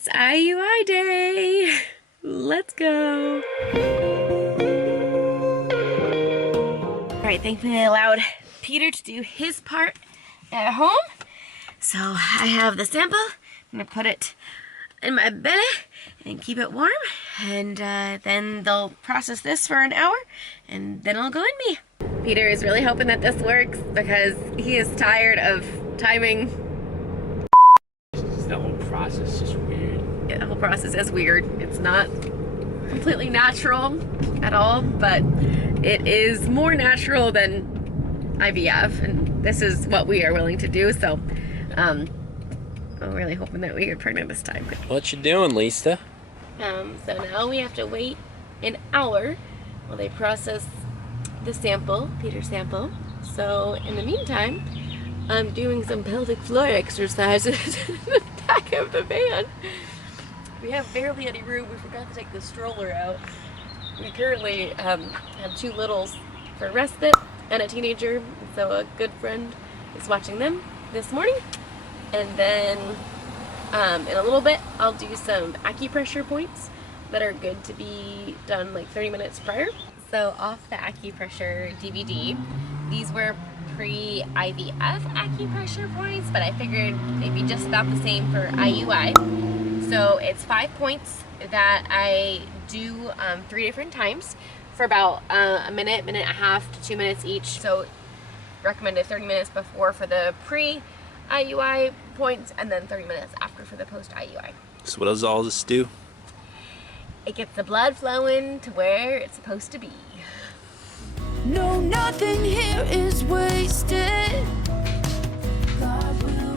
It's IUI day. Let's go. All right, thankfully I allowed Peter to do his part at home. So I have the sample. I'm gonna put it in my belly and keep it warm. And then they'll process this for an hour and then it'll go in me. Peter is really hoping that this works because he is tired of timing. The whole process is just weird. Yeah, the whole process is weird. It's not completely natural at all, but it is more natural than IVF, and this is what we are willing to do, so I'm really hoping that we get pregnant this time. What you doing, Lisa? So now we have to wait an hour while they process the sample, Peter's sample. So in the meantime, I'm doing some pelvic floor exercises in the back of the van. We have barely any room. We forgot to take the stroller out. We currently have two littles for respite and a teenager, so a good friend is watching them this morning. And then in a little bit, I'll do some acupressure points that are good to be done like 30 minutes prior. So off the acupressure DVD, these were pre-IVF acupressure points, but I figured they'd be just about the same for IUI. So it's 5 points that I do 3 different times for about a minute, minute and a half to 2 minutes each. So recommended 30 minutes before for the pre-IUI points and then 30 minutes after for the post-IUI. So what does all this do? It gets the blood flowing to where it's supposed to be. No, nothing here is wasted. God will.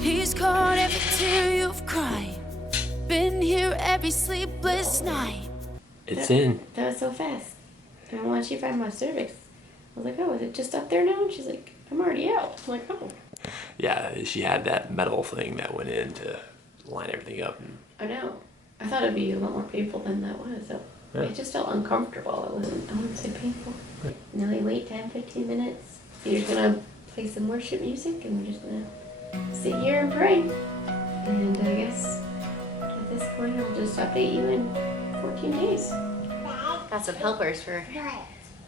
He's caught every tear you've cried. Been here every sleepless night. It's in. That was so fast. And once she found my cervix, I was like, oh, is it just up there now? And she's like, I'm already out. I'm like, oh. Yeah, she had that metal thing that went in to line everything up. I know. I thought it'd be a lot more painful than that was, so yeah. It just felt uncomfortable. It wasn't, I wouldn't say painful. Right. Now we wait 10-15 minutes. Peter's gonna play some worship music and we're just gonna sit here and pray. And I guess at this point I'll just update you in 14 days. Got some helpers for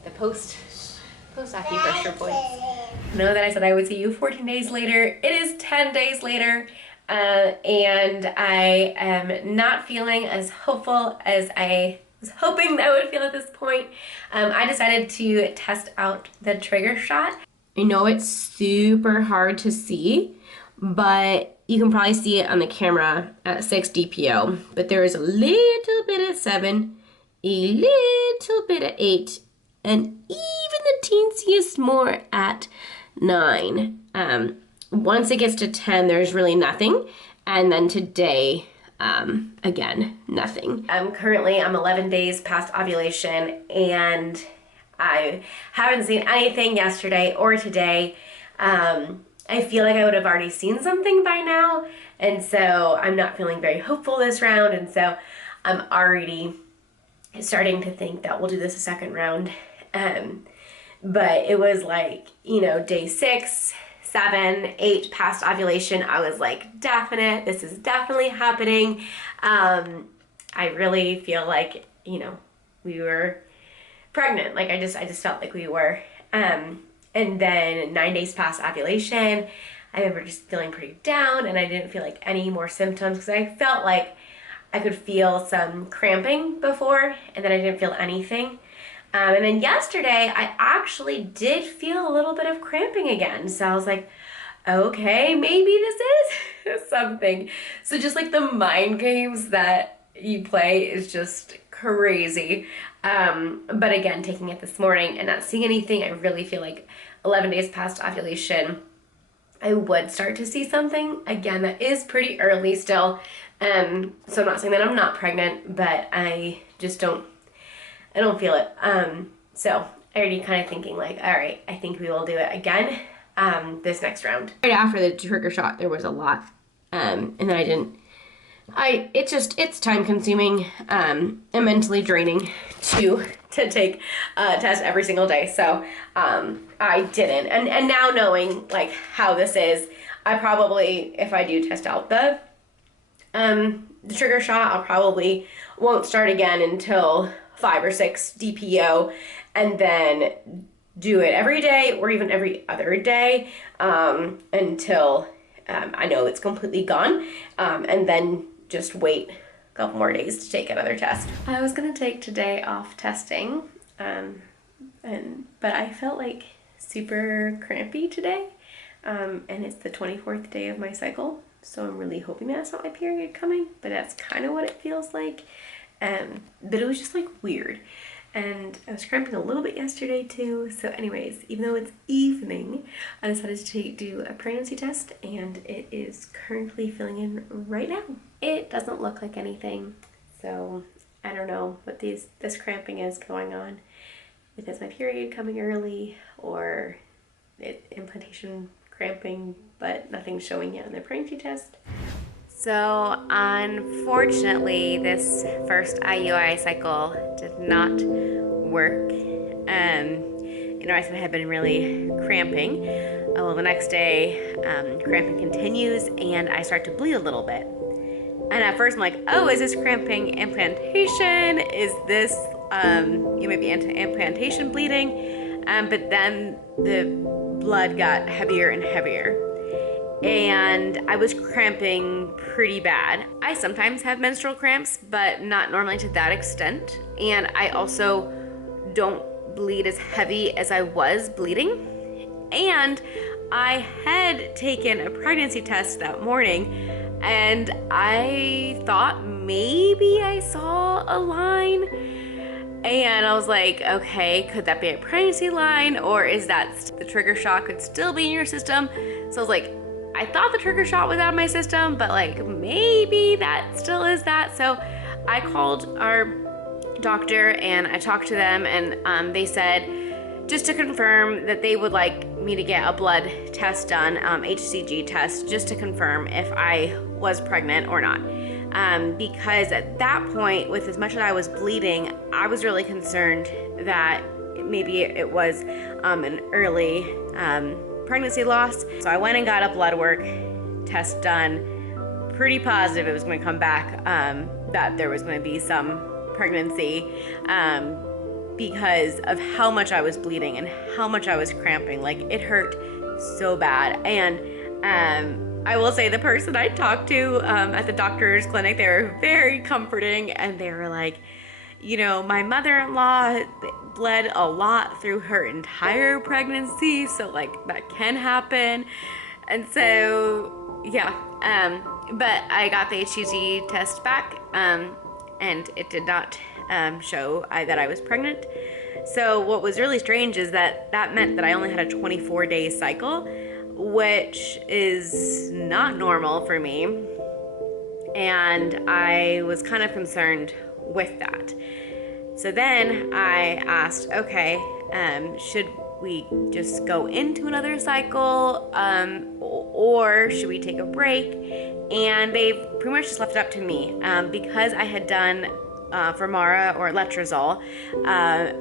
the post-acupressure points. Know that I said I would see you 14 days later. It is 10 days later. And I am not feeling as hopeful as I was hoping that I would feel at this point. I decided to test out the trigger shot. I know it's super hard to see, but you can probably see it on the camera at 6 DPO. But there is a little bit at 7, a little bit at 8, and even the teensiest more at 9. Once it gets to 10, there's really nothing. And then today, again, nothing. I'm 11 days past ovulation and I haven't seen anything yesterday or today. I feel like I would have already seen something by now. And so I'm not feeling very hopeful this round. And so I'm already starting to think that we'll do this a second round. But it was like, day 6, 7, 8 past ovulation, I was like, definite, this is definitely happening. I really feel like, we were pregnant. Like I just felt like we were. And then 9 days past ovulation, I remember just feeling pretty down and I didn't feel like any more symptoms because I felt like I could feel some cramping before and then I didn't feel anything. And then yesterday, I actually did feel a little bit of cramping again. So I was like, okay, maybe this is something. So just like the mind games that you play is just crazy. But again, taking it this morning and not seeing anything, I really feel like 11 days past ovulation, I would start to see something. Again, that is pretty early still. So I'm not saying that I'm not pregnant, but I just don't feel it. So I already kind of thinking like, all right, I think we will do it again this next round. Right after the trigger shot, there was a lot. And then it's time consuming and mentally draining to take a test every single day. So I didn't. And now knowing like how this is, I probably, if I do test out the The trigger shot I'll probably won't start again until 5 or 6 DPO, and then do it every day or even every other day until I know it's completely gone, and then just wait a couple more days to take another test. I was gonna take today off testing, but I felt like super crampy today, and it's the 24th day of my cycle, so I'm really hoping that's not my period coming, but that's kind of what it feels like. But it was just like weird, and I was cramping a little bit yesterday too. So anyways, even though it's evening, I decided to do a pregnancy test, and it is currently filling in right now. It doesn't look like anything, so I don't know what this cramping is going on. If it's my period coming early, or implantation cramping, but nothing's showing yet on the pregnancy test. So unfortunately, this first IUI cycle did not work. I said I had been really cramping. Well, the next day, cramping continues, and I start to bleed a little bit. And at first I'm like, oh, is this cramping implantation? Is this maybe implantation bleeding? But then the blood got heavier and heavier, and I was cramping pretty bad. I sometimes have menstrual cramps, but not normally to that extent. And I also don't bleed as heavy as I was bleeding. And I had taken a pregnancy test that morning, and I thought maybe I saw a line. And I was like, okay, could that be a pregnancy line, or is that the trigger shot could still be in your system? So I was like, I thought the trigger shot was out of my system, but like maybe that still is that. So I called our doctor and I talked to them, and they said just to confirm that they would like me to get a blood test done, HCG test, just to confirm if I was pregnant or not. Because at that point, with as much as I was bleeding, I was really concerned that maybe it was an early pregnancy loss. So I went and got a blood work test done, pretty positive it was going to come back that there was going to be some pregnancy, because of how much I was bleeding and how much I was cramping. Like, it hurt so bad. And I will say the person I talked to at the doctor's clinic, they were very comforting, and they were like, my mother-in-law bled a lot through her entire pregnancy, so like that can happen. And so yeah, but I got the HCG test back, and it did not show that I was pregnant. So what was really strange is that meant that I only had a 24-day cycle, which is not normal for me, and I was kind of concerned with that. So then I asked, okay, should we just go into another cycle, or should we take a break? And they pretty much just left it up to me, because I had done Fermara or letrozole,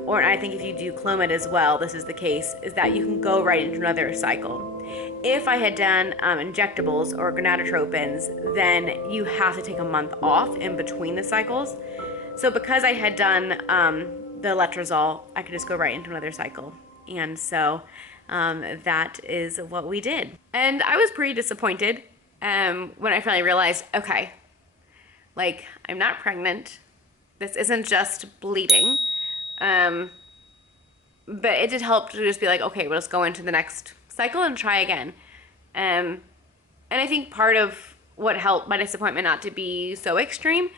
or I think if you do Clomid as well, this is the case, is that you can go right into another cycle. If I had done injectables or gonadotropins, then you have to take a month off in between the cycles. So because I had done the letrozole, I could just go right into another cycle. And so that is what we did. And I was pretty disappointed when I finally realized, okay, like, I'm not pregnant. This isn't just bleeding. But it did help to just be like, okay, well, let's go into the next cycle and try again. And I think part of what helped my disappointment not to be so extreme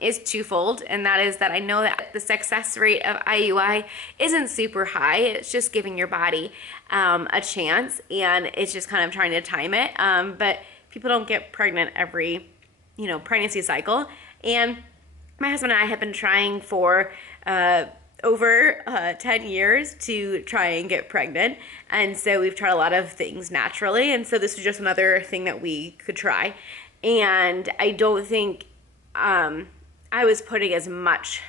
is twofold, and that is that I know that the success rate of IUI isn't super high. It's just giving your body a chance, and it's just kind of trying to time it. But people don't get pregnant every, pregnancy cycle. And my husband and I have been trying for over 10 years to try and get pregnant, and so we've tried a lot of things naturally, and so this is just another thing that we could try. And I don't think I was putting as much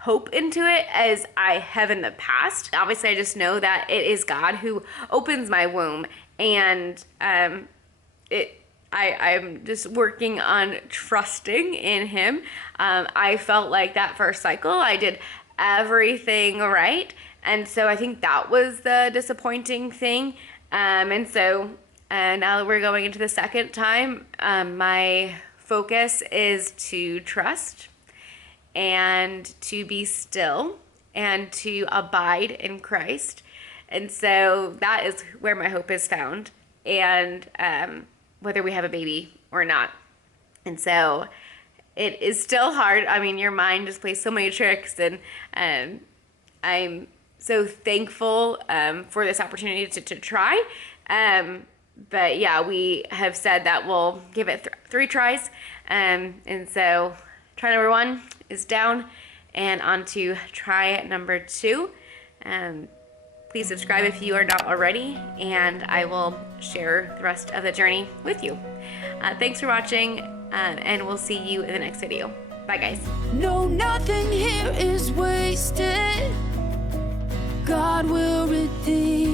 hope into it as I have in the past. Obviously, I just know that it is God who opens my womb, and I'm just working on trusting in him. I felt like that first cycle, I did everything right. And so I think that was the disappointing thing. And now that we're going into the second time, my focus is to trust and to be still and to abide in Christ. And so that is where my hope is found. And whether we have a baby or not. And so it is still hard. I mean, your mind just plays so many tricks, and I'm so thankful for this opportunity to try. But yeah, we have said that we'll give it 3 tries. And so try number 1 is down, and on to try number 2. Please subscribe if you are not already, and I will share the rest of the journey with you. Thanks for watching, and we'll see you in the next video. Bye, guys. No, nothing here is wasted. God will redeem.